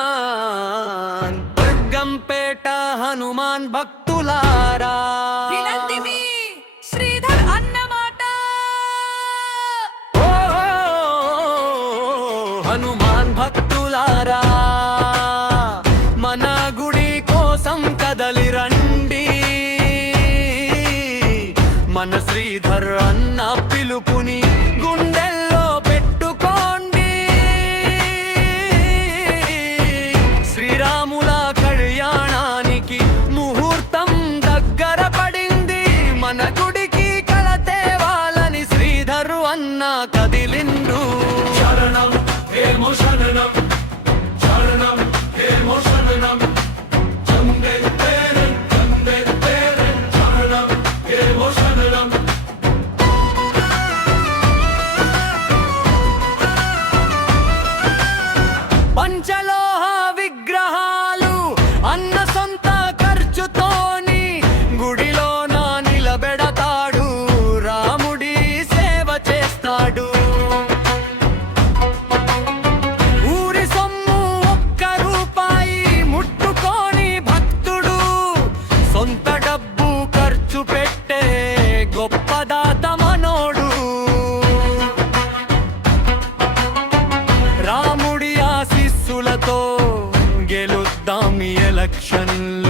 హనుమాన్ దుర్గంపేట హనుమాన్ భక్తులారా శ్రీధర్ అన్నమాట హనుమాన్ భక్తులారా మన గుడి కోసం కదలి రండి మన శ్రీధర్ అన్న పిలుపుని గుండెల్లో పెట్టుకోండి శ్రీరాముల కళ్యాణానికి ముహూర్తం దగ్గర పడింది మన గుడికి కళ తేవాలని శ్రీధర్ అన్న కదిలిండు శరణం హేమో శరణం శరణం హేమో శరణం చందే తేరన్ శరణం హేమో శరణం పంచలోహ విగ్రహాలు అన్న సొంత ఖర్చుతోని గుడిలోన నిలబెడతాడు రాముడి సేవ చేస్తాడు ఊరి సొమ్ము ఒక్క రూపాయి ముట్టుకోని భక్తుడు సొంత డబ్బు ఖర్చు పెట్టే గొప్ప దాత మనోడు రాముడి ఆశీస్సులతో గెలుద్దాం ఈ ఎలక్షన్లో